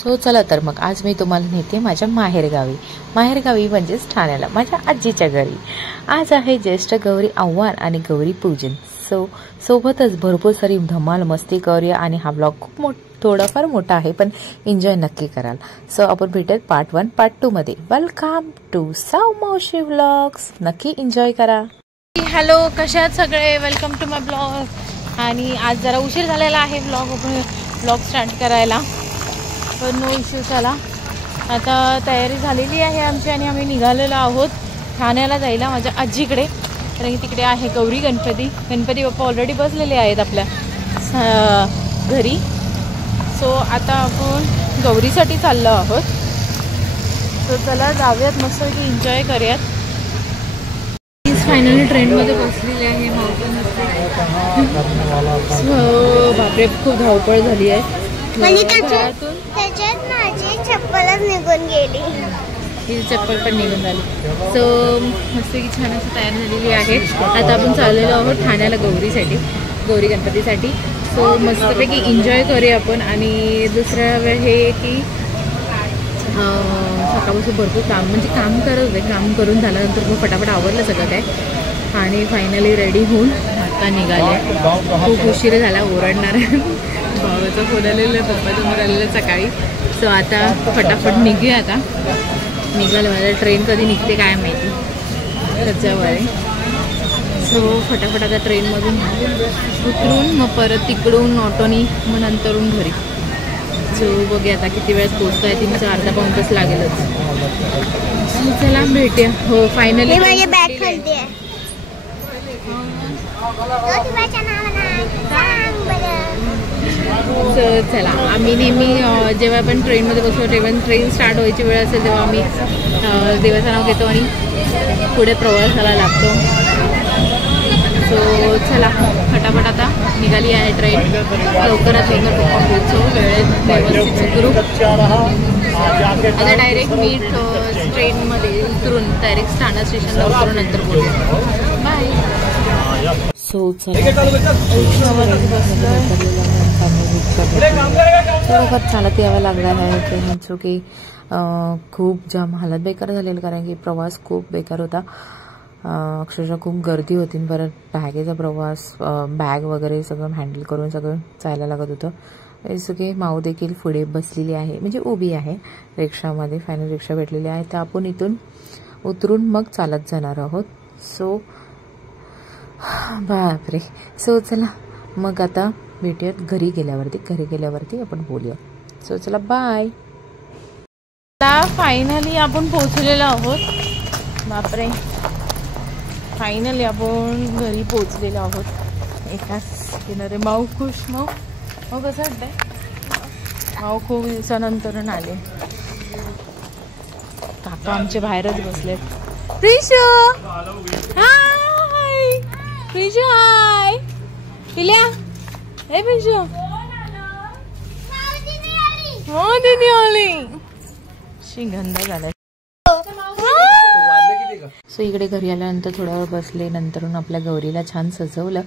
So चला तर मग आज मी तुम्हाला नेते माझ्या माहेरगावी म्हणजेच ठाण्याला, माझ्या आजीच्या घरी. आज आहे ज्येष्ठ गौरी आव्हान आणि गौरी पूजन. सो सोबतच भरपूर सारी धमाल मस्ती करूया आणि हा ब्लॉग खूप थोडाफार मोठा आहे पण एन्जॉय नक्की कराल. सो आपण भेटूयात पार्ट 1 पार्ट 2 मध्ये. वेलकम टू साऊ मावशी व्लॉग्स. नक्की एन्जॉय करा. हॅलो, कशा आहात सगळे? Welcome to my blog. आणि आज जरा उशीर झालेला आहे ब्लॉग स्टार्ट करायला, पण नो इश्यू. चला, आता तयारी झालेली आहे आमची आणि आम्ही निघालेलो आहोत ठाण्याला जायला माझ्या आजीकडे. कारण की तिकडे आहे गणपती बाप्पा ऑलरेडी बसलेले आहेत आपल्या घरी. सो आता आपण गौरीसाठी चाललो आहोत. सो चला जाऊयात, मस्त की एन्जॉय करूयात. फायनली ट्रेनमध्ये बसलेली आहे. बापरे, खूप धावपळ झाली आहे. त्याच्यात माझी चप्पलच निघून गेली. ही चप्पल पण निघून झाली. सो मस्त की छान असं तयार झालेली आहे. आता आपण चाललेलो आहोत ठाण्याला गौरी गणपतीसाठी. सो मस्तपैकी एन्जॉय करूया आपण. आणि दुसरा वेळ हे की सकाळपासून भरपूर काम करत होते. काम करून झाल्यानंतर मग फटाफट आवरलं सगळं काय आणि फायनली रेडी होऊन आता निघाले. खूप उशीर झाला, ओरडणार भावाचं फोन आलेलं, पप्पा समोर आलेलं सकाळी. सो आता फटाफट निघूया. आता निघालं, माझ्या ट्रेन कधी निघते काय माहिती त्याच्यावर आहे. सो फटाफट आता ट्रेनमधून उतरून मग परत तिकडून ऑटोनी मग नंतरून घरी. सो बघूया आता किती वेळात पोहोचतो आहे. 3-4 पाऊण तास लागेलच. सो चला भेटूया. हो फायनली माझी बॅग खाली आहे. चला, आम्ही नेहमी जेव्हा आपण ट्रेनमध्ये बसतो तेव्हा ट्रेन स्टार्ट व्हायची वेळ असेल तेव्हा आम्ही देवाचं नाव घेतो आणि पुढे प्रवासाला लागतो. सो चला फटाफट आता निघाली आहे ट्रेन. लवकरात लवकर पोहोचू वेळेत व्यवस्थित सुरू. आता डायरेक्ट मी ट्रेनमध्ये उतरून डायरेक्ट ठाणा स्टेशनला उतरून नंतर बोलू. बाय. सो थोडंफार चालत यावं लागलं आहे जो की खूप जाम हालत बेकार झालेली. कारण की प्रवास खूप बेकार होता. अक्षरशः खूप गर्दी होती. परत बॅगेचा प्रवास, बॅग वगैरे सगळं हँडल करून सगळं जायला लागत होतं. सगळे माऊ देखील पुढे बसलेली आहे, म्हणजे उभी आहे रिक्षामध्ये. फायनल रिक्षा भेटलेली आहे, तर आपण इथून उतरून मग चालत जाणार आहोत. सो बापरे. सो चला मग आता भेटूयात घरी गेल्यावरती आपण बोलूया. सो चला बाय. आता फायनली आपण पोहोचलेलो आहोत. बापरे, फायनली आपण घरी पोहोचलेलो आहोत. एकाच किनारे. माऊ खुश. माऊ कसं वाटतंय? माऊ खूप दिवसानंतर आले. काका आमचे बाहेरच बसलेत. प्रिशू हाय. प्रिशू हाय. पिल्या हे प्रिशू. हो दीदी आली. शिंगंदा झाला. सो इकडे घरी आल्यानंतर थोडा वेळ बसले. नंतर आपल्या गौरीला छान सजवलं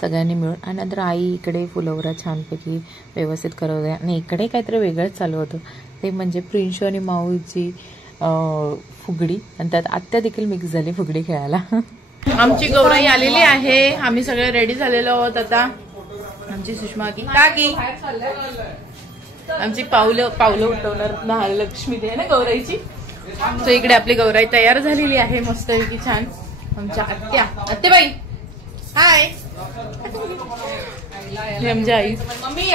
सगळ्यांनी मिळून. आणि नंतर आई इकडे फुलवरा छानपैकी व्यवस्थित करत होत्या. आणि इकडे काहीतरी वेगळंच चालू होतं, ते म्हणजे प्रिन्शू आणि माऊची फुगडी. आणि त्यात आत्या देखील मिक्स झाली फुगडी खेळायला. आमची गौराई आलेली आहे. आम्ही सगळे रेडी झालेलो आहोत. आता आमची सुषमा काकी आमची पावलं उठवणार महालक्ष्मी दे ना गौराईची. सो इकडे आपली गौराई तयार झालेली आहे मस्तपैकी छान. आमच्या आत्याबाई हाय. आमच्या आई.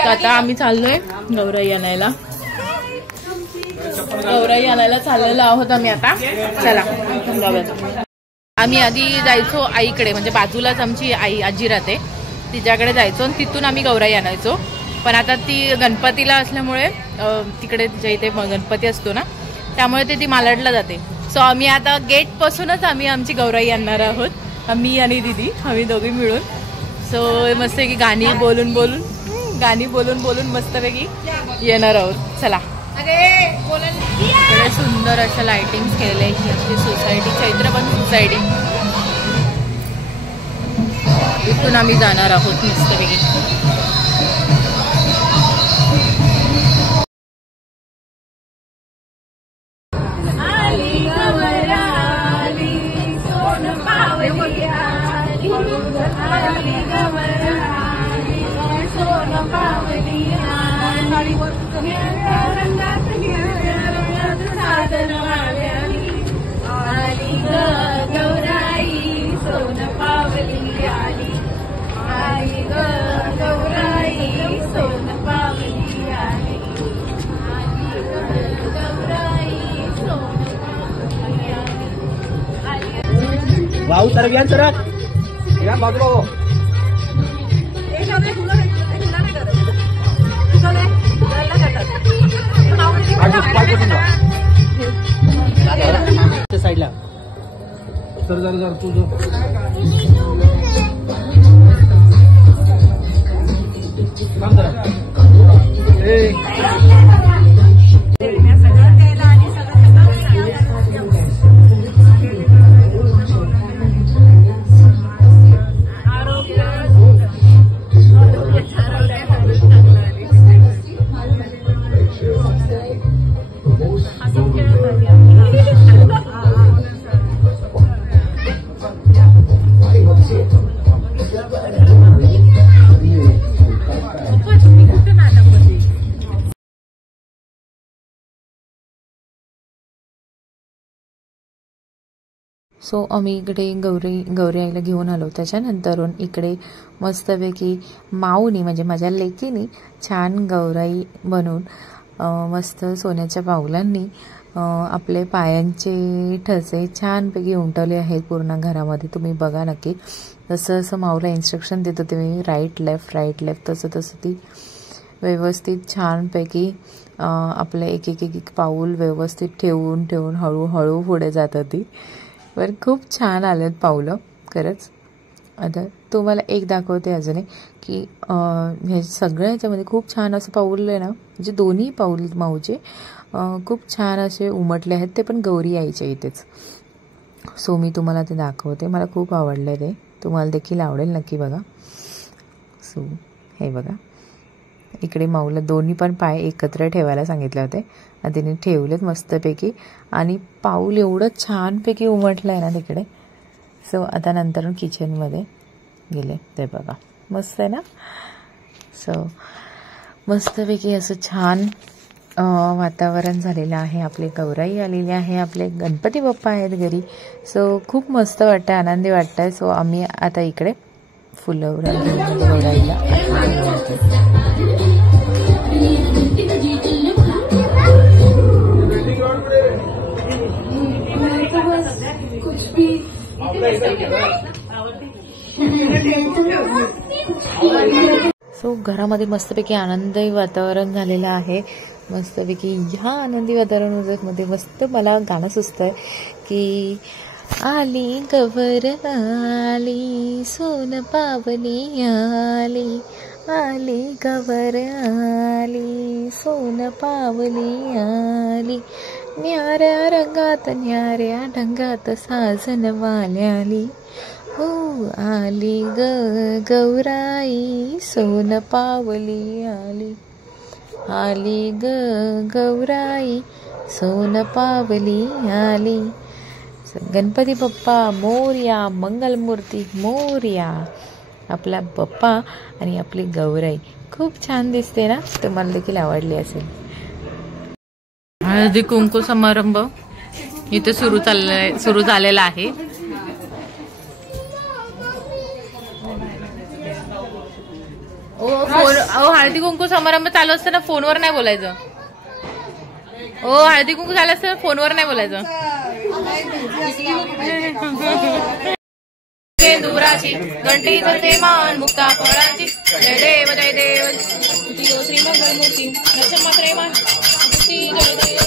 आता आम्ही चाललोय गौराई आणायला. चाललेलो आहोत आम्ही आता. चला जाऊयात. आम्ही आधी जायचो आईकडे, म्हणजे बाजूलाच आमची आजी राहते, तिच्याकडे जायचो आणि तिथून आम्ही गौराई आणायचो. पण आता ती गणपतीला असल्यामुळे तिकडे तिच्या इथे गणपती असतो ना, त्यामुळे ती मालाडला जाते. सो आम्ही आता गेट पासूनच आम्ही आमची गौराई आणणार आहोत, मी आणि दीदी, आम्ही दोघी मिळून. सो मस्तपैकी गाणी बोलून मस्तपैकी येणार आहोत. चला. इकडे सुंदर अशा लाइटिंग केलेल्या आहे. आमची सोसायटी चैत्रबन सोसायटी. इथून आम्ही जाणार आहोत मस्तपैकी. भाऊ तर घ्या सर या बाजूला हो. साईडला तर जरा तुझं काम करा. सो आम्ही इकडे गौरी आईला घेऊन आलो. त्याच्यानंतरून इकडे मस्तपैकी माऊनी म्हणजे माझ्या लेकीनी छान गौराई बनवून मस्त सोन्याच्या पावलांनी आपले पायांचे ठसे छानपैकी उमटवले आहेत पूर्ण घरामध्ये. तुम्ही बघा नक्की. जसं जसं माऊला इन्स्ट्रक्शन देत होते मी राईट लेफ्ट तसं तसं ती व्यवस्थित छानपैकी आपले एक एक एक पाऊल व्यवस्थित ठेवून हळूहळू पुढे जात होती. बरं खूप छान आलेत पावलं खरंच. आता तुम्हाला एक दाखवते अजून की हे सगळ्या ह्याच्यामध्ये खूप छान असं पाऊल आहे ना, म्हणजे दोन्ही पाऊल माऊचे खूप छान असे उमटले आहेत, ते पण गौरी आईच्या इथेच. सो मी तुम्हाला ते दाखवते. मला खूप आवडलं ते, तुम्हाला देखील आवडेल नक्की बघा. सो हे बघा, इकडे माऊला दोन्ही पण पाय एकत्र ठेवायला सांगितले होते आणि तिने ठेवलेत मस्तपैकी आणि पाऊल एवढं छानपैकी उमटलं आहे ना तिकडे. सो आता नंतर किचनमध्ये गेले, ते बघा मस्त आहे ना. सो मस्तपैकी असं छान वातावरण झालेलं आहे. आपले गौराई आलेली आहे, आपले गणपती बाप्पा आहेत घरी. सो खूप मस्त वाटतं, आनंदी वाटतं. सो आम्ही आता इकडे फुलवरा घेऊन गौराईला सो घरामध्ये मस्तपैकी आनंदी वातावरण झालेलं आहे. मस्तपैकी ह्या आनंदी वातावरणामध्ये मस्त मला गाणं सुचतंय की आली गवर आली सोन पावली आली, आली गवर आली सोन पावली आली, न्याऱ्या रंगात न्याऱ्या ढंगात साजन वाल्याली, हो आली गौराई सोन पावली आली, आली गौराई सोन पावली आली. गणपती बाप्पा मोरया, मंगलमूर्ती मोरया. आपला बाप्पा आणि आपली गौराई खूप छान दिसते ना, तुम्हाला देखील आवडली असेल. हळदी कुंकू समारंभ इथे सुरू झालेला आहे. हळदी कुंकू समारंभ चालू असताना फोनवर नाही बोलायचं. हळदी कुंकू झालं असताना फोनवर नाही बोलायचं. दूराची घंटी धरते मान मुक्ता फळाची, जय देव जय देव श्री मंगलमूर्ती नरसिंह प्रेमा जय देव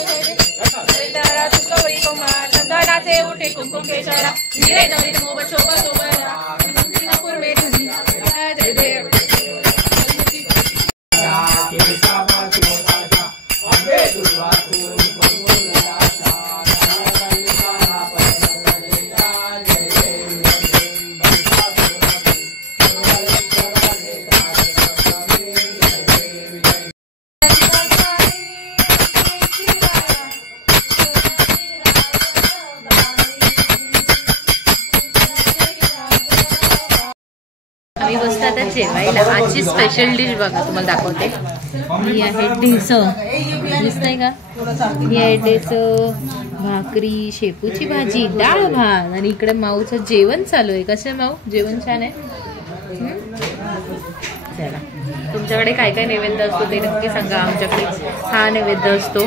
गौरी कुमार चंदनाचे उठे कुंकुम केशरा हिरे दरित मोब शोभा शोभा पूर्वे जय देव. आम्ही बसतो आता जेवायला. आजची स्पेशल डिश बघा तुम्हाला दाखवते. ही आहे ढेसं, दिसतंय का? ही आहे ढेसं, भाकरी, शेपूची भाजी, डाळ भात आणि इकडे माऊचं जेवण चालू आहे. कसं माऊ जेवण छान आहे? चला, तुमच्याकडे काय काय नैवेद्य असतो ते नक्की सांगा. आमच्याकडे हा नैवेद्य असतो,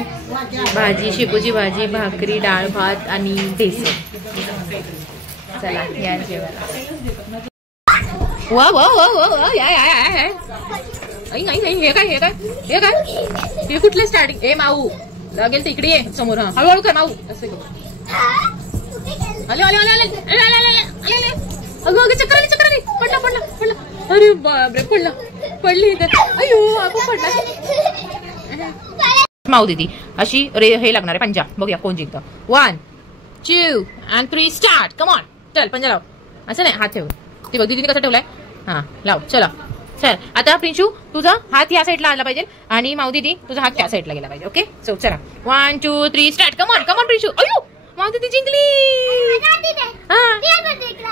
भाजी, शेपूची भाजी, भाकरी, डाळ भात आणि ढेसं. चला या जेवायला. वा वा वा वा या या या. हे काय हे काय हे काय हे कुठलं स्टार्टिंग. ए माऊ लागेल तिकडे ये समोर. हा हळूहळू कर माऊ. असं आले आले आले आले आले आले. अगं चक्कर चक्कर पडला पडला पडला. अरे बापरे पडला पडली. अयो आपण पडला. माऊ दीदी अशी हे लागणार आहे पंजा. बघूया कोण जिंकतं. 1 2 and 3 स्टार्ट. कम ऑन चल पंजा लाव. असं नाही हात ठेव. ते बघ दीदीने कसं ठेवलाय. हा लाव चला चल. आता प्रिंशू तुझा हात या साईडला आला पाहिजे आणि माऊ दीदी तुझा हात त्या साईडला गेला पाहिजे. ओके सो चला 1 2 3 स्टार्ट. Come on Prinshu. अयो माऊ दीदी जिंकली. हा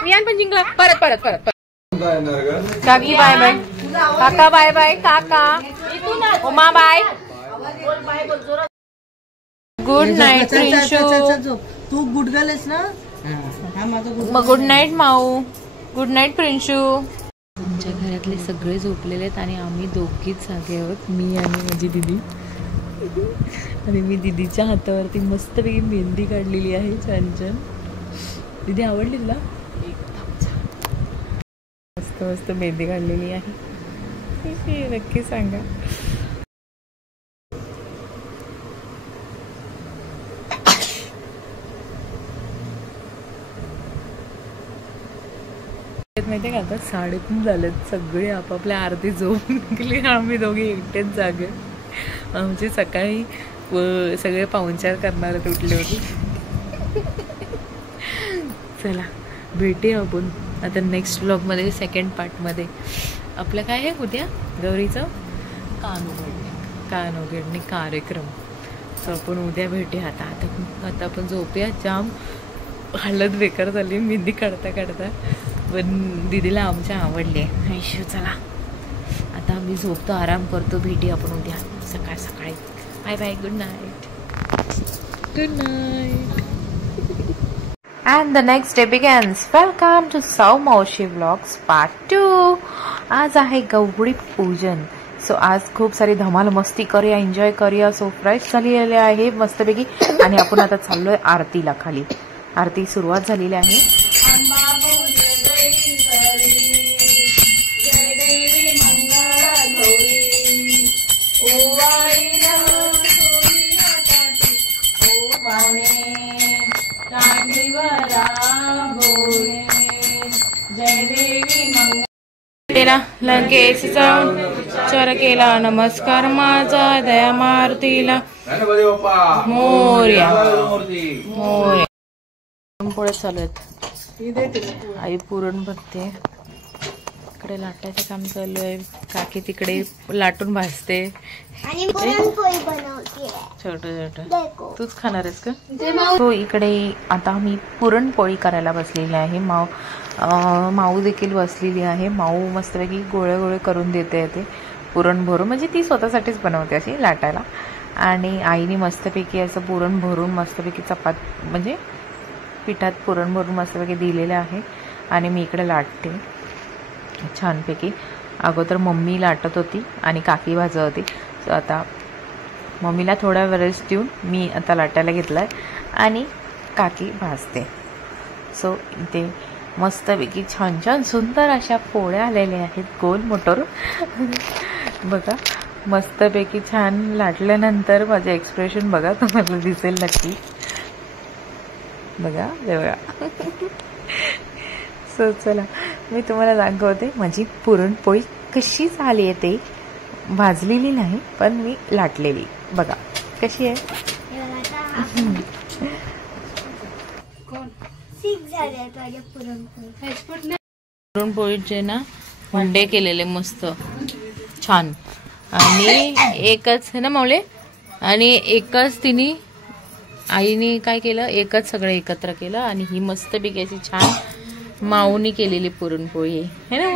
वियान पण जिंकला. परत परत परत परत. काकी बाय बाय. काका बाय बाय. काका Uma bye. Good night Prinshu. तू गुड गर्ल आहेस ना. Good night Mau. Good night Prinshu. आमच्या घरातले सगळे झोपलेले आहेत आणि आम्ही दोघीच जागे आहोत. मी आणि माझी दिदी. आणि मी दिदीच्या हातावरती मस्तपैकी मेहंदी काढलेली आहे. छान छान. दिदी आवडली तुला. मस्त मस्त मेहंदी काढलेली आहे. नक्की सांगा. माहितीये का आता 3:30 झालेत. सगळे आपापल्या आरती झोपून निघले. आम्ही दोघे एकटेच जागे. आमचे सकाळी सगळे पाहुणचार करणारे उठले होते. चला भेटूया आपण आता नेक्स्ट ब्लॉगमध्ये. सेकंड पार्टमध्ये आपलं काय आहे उद्या गौरीचं कान उघडणे कार्यक्रम. सो आपण उद्या भेटूया. आता आपण झोपूया. जाम हालत बेकार झाली मेहंदी काढता काढता. पण दीदीला आमच्या आवडले. आयशू चला आता आम्ही झोपतो. आराम करतो. भेटूया आपण उद्या सकाळ सकाळी. Bye bye. Good night. Good night. And the next day begins. Welcome to Sau Maushi Vlogs Part 2. आज आहे गौरी पूजन. सो आज खूप सारी धमाल मस्ती करूया. एन्जॉय करूया. सो फ्रेश झालेले आहे मस्तपैकी. आणि आपण आता चाललोय आरतीला खाली. आरती सुरुवात झालेली आहे. लगेच जाऊन चर केला नमस्कार माझा दया मारुतीला. मोर्या मोर्या. पुढे चालू आहेत. आई पुरण बघते. इकडे लाटायचं काम चालू आहे. काकी तिकडे लाटून भाजते. छोट छोट. तूच खाणार आहेस का. तो इकडे आता मी पुरणपोळी करायला बसलेली आहे. माऊ देखील बसलेली आहे. माऊ मस्तपैकी गोळे गोळे करून देते ते पुरण भरून. म्हणजे ती स्वतःसाठीच बनवते अशी लाटायला. आणि आईने मस्तपैकी असं पुरण भरून मस्तपैकी म्हणजे पिठात पुरण भरून मस्तपैकी दिलेलं आहे. आणि मी इकडे लाटते छानपैकी. अगोदर मम्मी लाटत होती आणि काकी भाजत होती. सो आता मम्मीला थोडा वेळच देऊन मी आता लाटायला घेतलाय आणि काकी भाजते. सो इथे मस्तपैकी छान छान सुंदर अशा पोळ्या आलेल्या आहेत गोल मोटर. बघा मस्तपैकी छान लाटल्यानंतर माझे एक्सप्रेशन बघा तुम्हाला दिसेल नक्की. बघा बघा. सो चला मी तुम्हाला दाखवते माझी पुरणपोळी कशी झाली आहे. ते भाजलेली नाही पण मी लाटलेली. बघा कशी आहे. पुरणपोळीचे ना हुंडे केलेले मस्त छान. आणि एकच ना मावळे. आणि एकच तिने आईने काय केलं एकच सगळं एकत्र केलं. आणि ही मस्त पैकी अशी छान माऊनी केलेली पुरणपोळी आहे ना.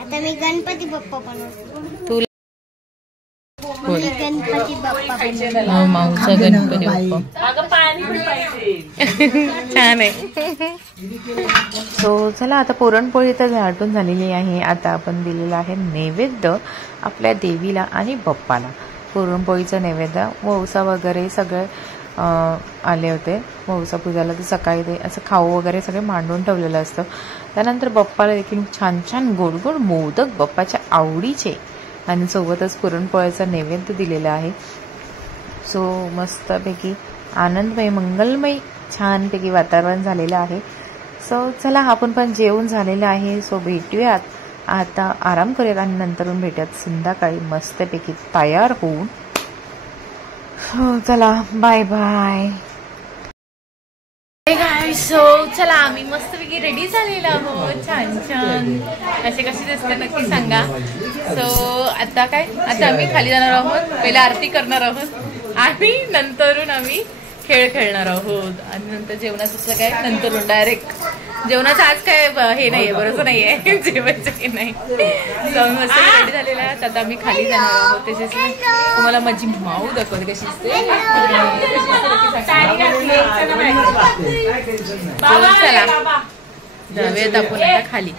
आता मी गणपती बाप्पा बनवतो. तुला गणपती बाप्पा माऊचा गणपती बाप्पा छान आहे. सो चला आता पुरणपोळी तर लाटून झालेली आहे. आता आपण दिलेला आहे नैवेद्य आपल्या देवीला आणि बाप्पाला. पुरणपोळीचं नैवेद्य वौसा वगैरे सगळं आले होते वौसा पूजाला, तर सकाळी ते असं खाऊ वगैरे सगळे मांडून ठेवलेलं असतं. त्यानंतर बाप्पाला देखील छान छान गोड गोड मोदक बाप्पाच्या आवडीचे आणि सोबतच पुरणपोळ्याचा नैवेद्य दिलेला आहे. सो मस्तपैकी आनंदमय मंगलमय छानपैकी वातावरण झालेलं आहे. सो चला आपण पण जेवण झालेलं आहे. सो भेटूयात आता, आराम करूयात आणि नंतरून भेटूयात संध्याकाळी मस्तपैकी तयार होऊन. सो चला बाय बाय. सो चला आम्ही मस्तपैकी रेडी झालेलो आहोत. छान छान कसे कसे दिसते नक्की सांगा. सो आता काय, आता आम्ही खाली जाणार आहोत, पहिला आरती करणार आहोत आणि नंतरून आम्ही खेळ खेळणार आहोत आणि नंतर जेवणाचं काय नंतरून डायरेक्ट. जेवणाचं आज काय हे नाहीये, बरोबर नाहीये जेवायचं की नाही. सो आम्ही मस्त रेडी झालेला आहे. आता आम्ही खाली जाणार आहोत. त्याच्याशी तुम्हाला माझी माऊ दाखवते कशी असते. चला जाऊयात आपण आता खाली.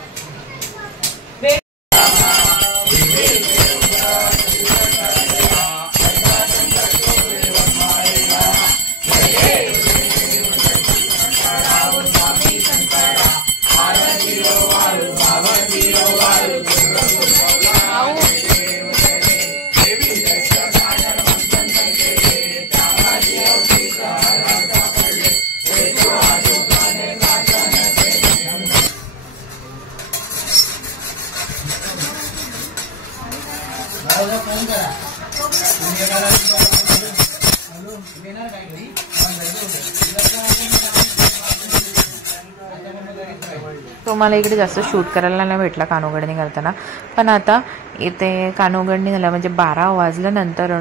तो मला इकडे जास्त शूट करायला नाही भेटला कानोगडणी करताना, पण आता इथे कानोगडणी झाल्या म्हणजे 12 वाजल्यानंतर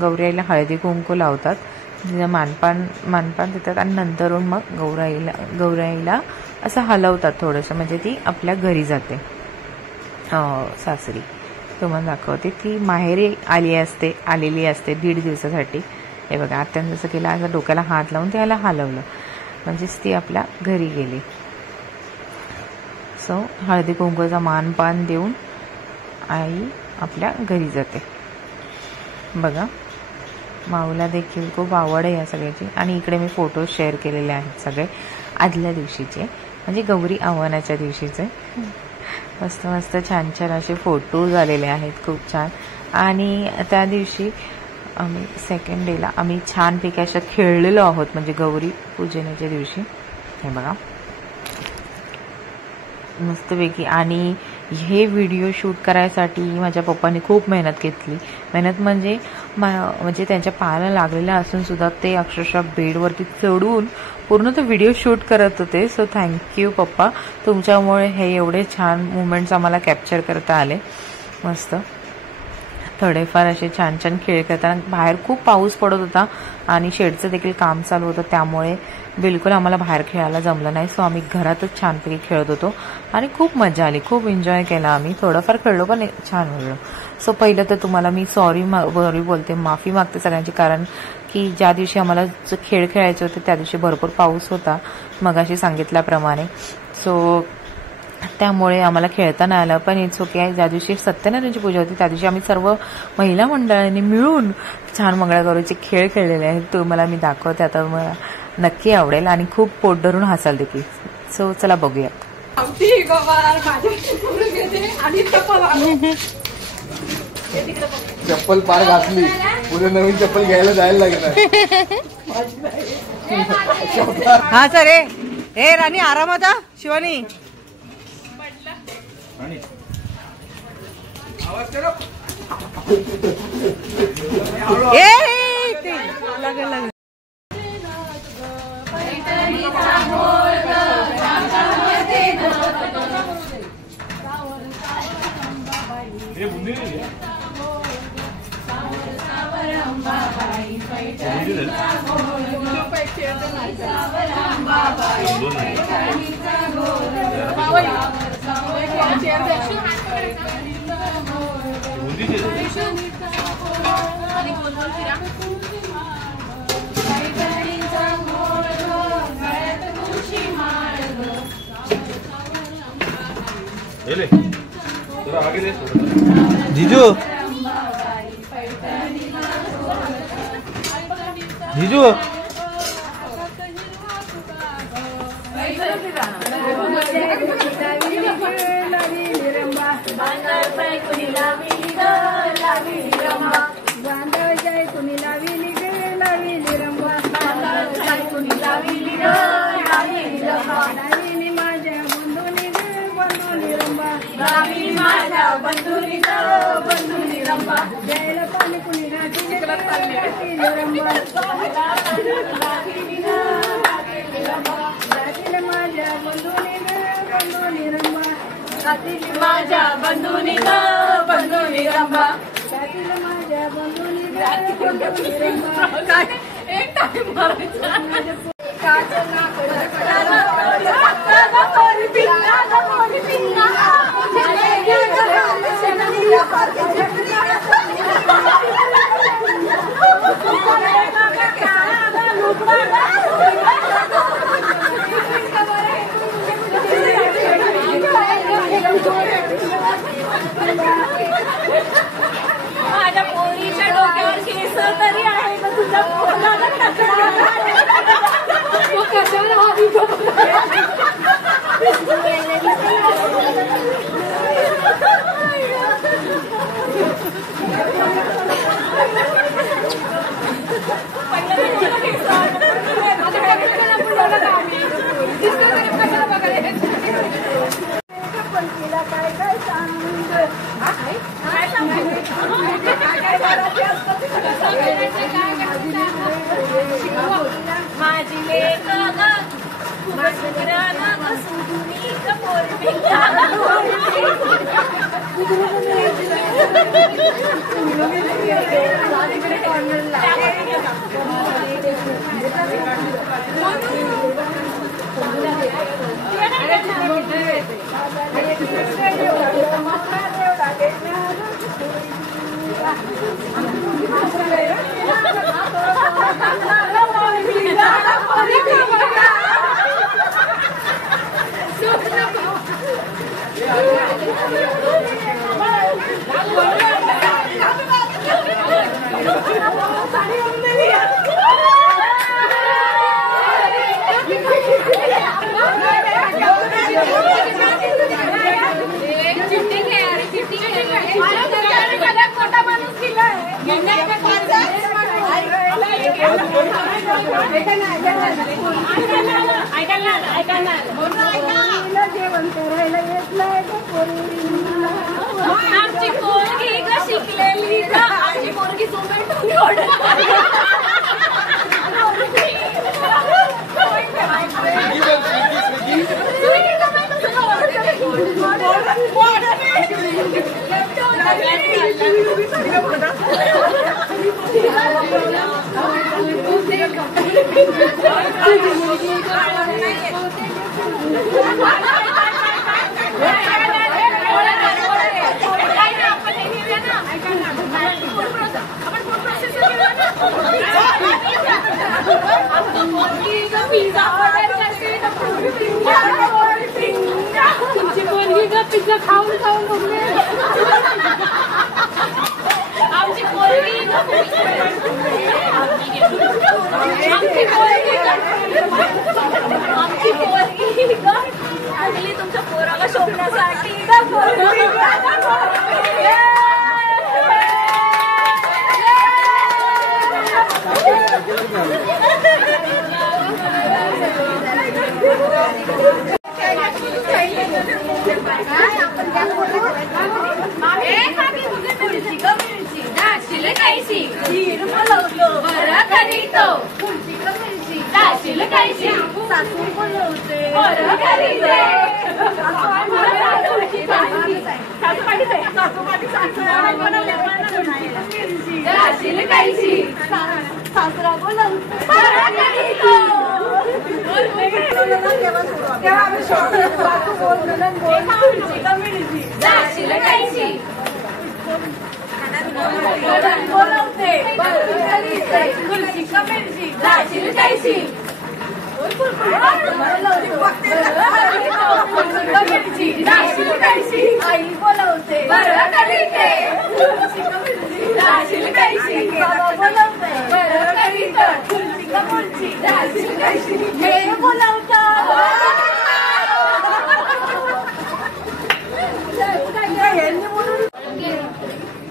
गौराईला हळदी कुंकू लावतात, मानपान देतात आणि नंतरून मग गौराईला असं हलवतात थोडंसं, म्हणजे ती आपल्या घरी जाते सासरी. तुम्हाला दाखवते ती माहेरी आलेली असते 1.5 दिवसासाठी. हे बघा आत्यानं जसं केलं, असं डोक्याला हात लावून त्याला हलवलं म्हणजेच ती आपल्या घरी गेली. सो हळदी कुंकूचा मानपान देऊन आई आपल्या घरी जाते. बघा माऊला देखील खूप आवड आहे या सगळ्याची. आणि इकडे मी फोटो शेअर केलेले आहेत सगळे आदल्या दिवशीचे, म्हणजे गौरी आव्हानाच्या दिवशीचे. मस्त मस्त छान छान असे फोटो झालेले आहेत, खूप छान. आणि त्या दिवशी आम्ही सेकंड डेला आम्ही छानपैकी अशा खेळलेलो आहोत, म्हणजे गौरी पूजनाच्या दिवशी. हे बघा मस्तपैकी. आणि हे व्हिडिओ शूट करायसाठी माझ्या पप्पांनी खूप मेहनत घेतली. मेहनत म्हणजे त्यांच्या पायाला लागलेल्या असून सुद्धा ते अक्षरशः बेडवरती चढून पूर्ण तो व्हिडिओ शूट करत होते. सो थँक्यू पप्पा, तुमच्यामुळे हे एवढे छान मुमेंट्स आम्हाला कॅप्चर करता आले. मस्त थोडेफार असे छान छान खेळ करताना. बाहेर खूप पाऊस पडत होता आणि शेडचं देखील काम चालू होतं, त्यामुळे बिलकुल आम्हाला बाहेर खेळायला जमलं नाही. सो आम्ही घरातच छानपैकी खेळत होतो आणि खूप मजा आली, खूप एन्जॉय केला आम्ही. थोडंफार खेळलो पण छान वाटलं. सो पहिलं तर तुम्हाला मी सॉरी बोलते, माफी मागते सगळ्यांची, कारण की ज्या दिवशी आम्हाला खेळ खेळायचे होते त्या दिवशी भरपूर पाऊस होता मगाशी सांगितल्याप्रमाणे. सो त्यामुळे आम्हाला खेळता नाही आलं, पण इट्स ओके. ज्या दिवशी सत्यनारायणची पूजा होती त्या दिवशी आम्ही सर्व महिला मंडळांनी मिळून छान मंगळागौरीचे खेळ खेळलेले आहेत. तुम्हाला मी दाखवते आता, मला नक्की आवडेल आणि खूप पोट धरून हसाल देखील. सो चला बघूयात. चप्पल पार घातली, पुढे नवीन चप्पल घ्यायला जायला लागेल. हा सर. हे राणी आरामात हा. शिवानी लागेल. जीजू जीजू माझ्या बंधुनी ग बंधुनी रंबा माझ्या बंधुनी एक टाइम माझ्या पोरीच्या डोक्यावर केस तरी आहे तर तुझ्या पोराला माझी लेक जेवण करायला येत नाही आमची पोरगी ग शिकलेली आमची पोरगी झोमेटो पिझ्झा खाऊन खाऊन आमची पोरगी आणली तुमच्या पोराला शोधण्यासाठी सासरा आई बोलवते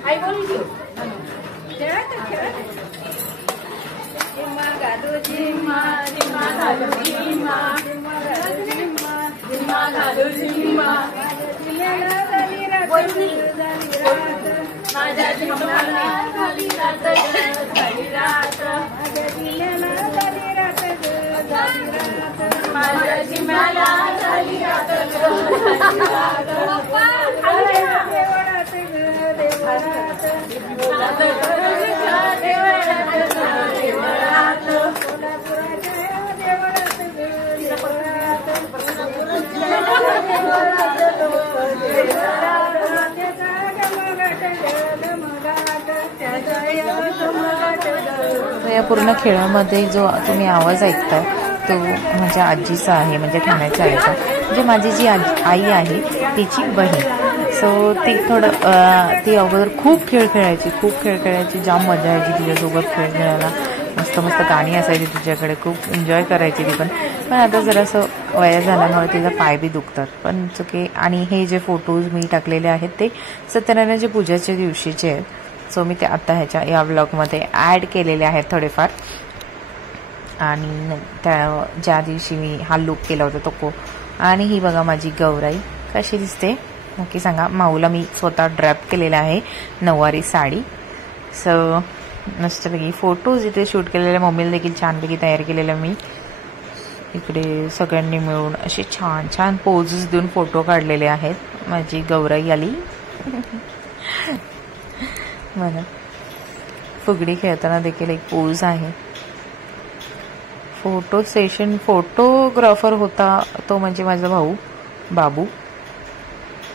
आई बोलू खेळत घालू झिम्मा, झिम्मा घालू झिम्मा, माझ्या झिम्म्याला झाली रात झाली रात, माझ्या झिम्म्याला झाली रात या पूर्ण खेळामध्ये जो तुम्ही आवाज ऐकताय तो माझ्या आजीचा आहे, म्हणजे ठाण्याच्या आईचा, म्हणजे माझी जी आई आहे तिची बहीण. सो ती ती अगोदर खूप खेळ खेळायची, जाम मजा यायची तिच्यासोबत खेळ खेळायला. मस्त गाणी असायची तिच्याकडे, खूप एन्जॉय करायची ती पण आता जरासं वया झाल्यामुळे तिचा पाय बी दुखतात, पण चुके. आणि हे जे फोटोज मी टाकलेले आहेत ते सत्यनारायणाच्या पूजाच्या दिवशीचे आहेत. सो मी ते आता या व्लॉगमध्ये ॲड केलेले आहेत थोडेफार. आणि ज्या दिवशी मी हा लुक केला होता तो आणि ही बघा माझी गौराई कशी दिसते नक्की सांगा. माऊला मी स्वतः ड्रॅप केलेला आहे नऊवारी साडी. सो मस्तपैकी फोटोज इथे शूट केलेले, मम्मीला देखील छानपैकी तयार केलेलं मी. इकडे सगळ्यांनी मिळून असे छान छान पोजेस देऊन फोटो काढलेले आहेत. माझी गौराई आली मला. फुगडी खेळताना देखील एक पोज आहे. फोटो सेशन फोटोग्राफर होता तो म्हणजे माझा भाऊ बाबू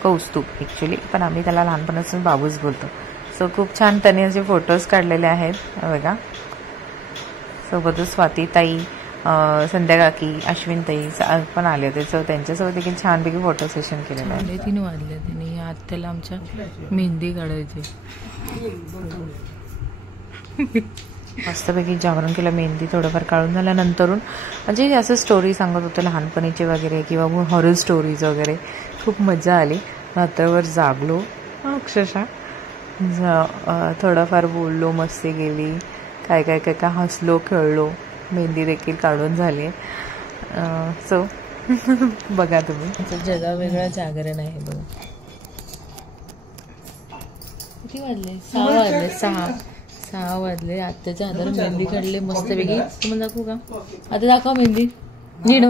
कौस्तुभ ॲक्च्युली, पण आम्ही त्याला लहानपणापासून बाबूच बोलतो. सो खूप छान त्याने असे फोटोज काढलेले आहेत बघा. सोबतच स्वातीताई, संध्याकाकी, अश्विनताई पण आले होते. सो त्यांच्यासोबत देखील छानपैकी फोटो सेशन केलेलं आहे. 3 वाजले तिने या आत्याला आमच्या मेहंदी काढायची. मस्तपैकी जागरण केलं, मेहंदी थोडंफार काढून झाल्यानंतरून म्हणजे असं स्टोरी सांगत होतं लहानपणीचे वगैरे किंवा हॉरर स्टोरीज वगैरे. खूप मजा आली. रात्रभर जागलो अक्षरशः. थोडाफार बोललो, मस्ती गेली, काय काय काय काय हसलो, खेळलो, मेहंदी देखील काढून झाली. सो बघा तुम्ही जगा वेगळं जागरण आहे बघा. किती वाजले? 6 वाजले. आत्याच्या हातावर मेहंदी काढली मस्तपैकी. तुम्हाला दाखवू का? आता दाखवा मेहंदी. नीट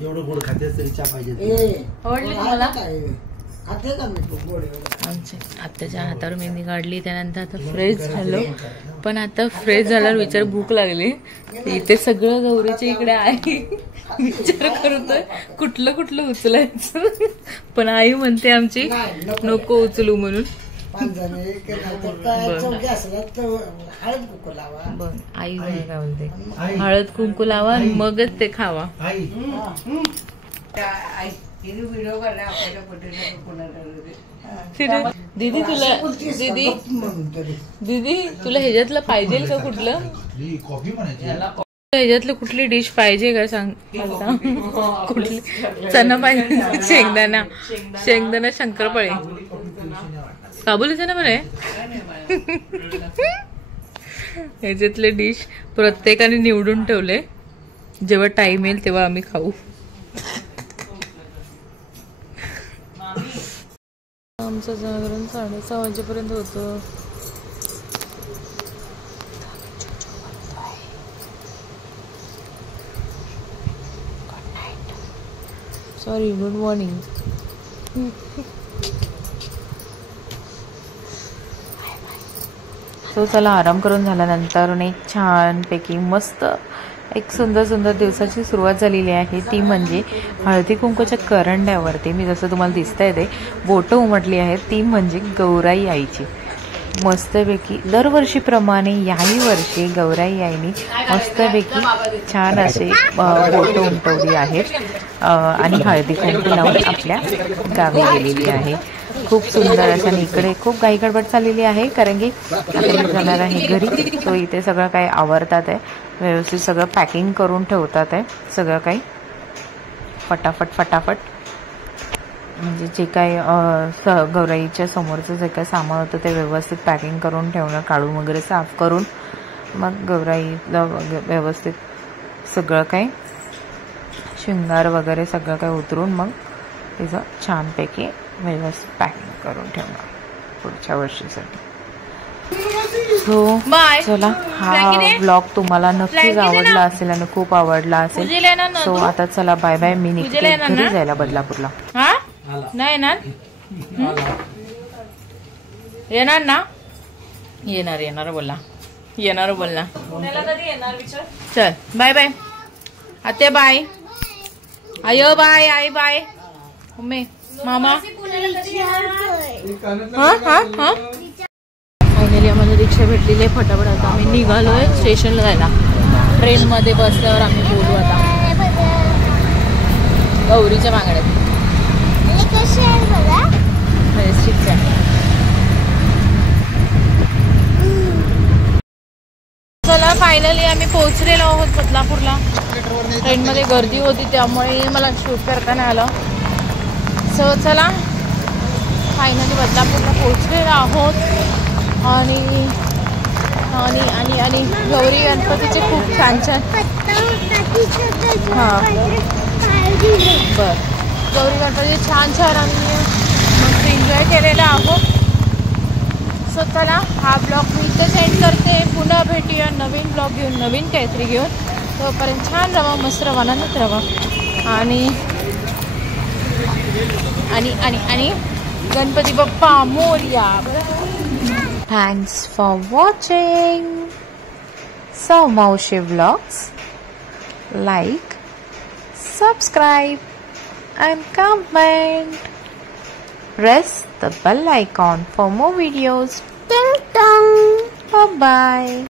एवढं गोड खातेस तरी चहा पाहिजे. आवडली तुम्हाला? आमच्या आत्याच्या हातावर मेहंदी काढली. त्यानंतर आता फ्रेश झालो. पण आता फ्रेश झाल्यावर विचार भूक लागली. इथे सगळं गौरीच्या इकडे आहे. विचार करतोय कुठलं कुठलं उचलायचं. पण आई म्हणते आमची नको उचलू म्हणून. आई काय म्हणते हळद कुंकू लावा मगच ते खावा. दीदी तुला ह्याच्यातलं पाहिजे का? कुठलं ह्याच्यातलं कुठली डिश पाहिजे का सांग. कुठली? चना पाहिजे? शेंगदाणा शंकरपाळे काबुली चना पण आहे. ह्याच्यातले डिश प्रत्येकाने निवडून ठेवले. जेव्हा टाइम येईल तेव्हा आम्ही खाऊ. आमचं जागरण 6:30 वाजेपर्यंत होतं. Sorry, good morning. तो चला आराम करून झाल्यानंतर एक छानपैकी मस्त एक सुंदर सुंदर दिवसाची सुरुवात झालेली आहे. ती म्हणजे हळदी कुंकूच्या करंड्यावरती मी जसं तुम्हाला दिसतंय ते बोटं उमटली आहेत. ती म्हणजे गौराई आईची. मस्तपैकी दरवर्षीप्रमाणे याही वर्षी गौराई आईनी मस्तपैकी छान असे बोटं उमटवली आहेत आणि हळदी कुंकू लावून आपल्या गावी गेलेली आहे. खूप सुंदर असं. इकडे खूप घाई गडबड चाललेली आहे कारण की आता जाणार आहे घरी. तो इथे सगळं काही आवरतात आहे, व्यवस्थित सगळं पॅकिंग करून ठेवतात आहे. सगळं काही फटाफट म्हणजे जे काय गौराईच्या समोरचं जे काय सामान होतं ते व्यवस्थित पॅकिंग करून ठेवणं, काढून वगैरे साफ करून मग गौराईला व्यवस्थित सगळं काही शृंगार वगैरे सगळं काही उतरून मग तिचं छानपैकी व्यवस्थित पॅकिंग करून ठेवणार पुढच्या वर्षीसाठी. सो चला, हा ब्लॉग तुम्हाला नक्कीच आवडला असेल आणि खूप आवडला असेल. सो आता चला बाय बाय. मी निघते घरी जायला बदलापूरला. नाही येणार, येणार ना? येणार बोलला, येणार बोलला. चल बाय बाय आते, बाय आयो, बाय आई, बाय मम्मी, मामा. फायनली आम्हाला रिक्षा भेटलेली आहे. फटाफट आता आम्ही निघालोय स्टेशनला जायला. ट्रेनमध्ये बसल्यावर आम्ही बोलू आता गौरीच्या मागण्यात. चला फायनली आम्ही पोहोचलेलो आहोत बदलापूरला. ट्रेनमध्ये गर्दी होती त्यामुळे मला शूट करता नाही आलं. सो चला फायनली बदलापूरला पोहोचलेलो आहोत. आणि आणि आणि आणि गौरी गणपतीचे खूप छान छान. हां बरं, गौरी गणपतीचे छान छान आम्ही मस्त एन्जॉय केलेला आहोत. सो चला हा ब्लॉग मी इथेच एंड करते. पुन्हा भेटूया नवीन ब्लॉग घेऊन, नवीन काहीतरी घेऊन. तोपर्यंत छान राहा, मस्त राहा, आनंदात राहा. आणि आणि आणि आणि Ganpati Bappa Morya. Thanks for watching Maushi Vlogs. Like, subscribe and comment. Press the bell icon for more videos. Ding dong. Bye bye.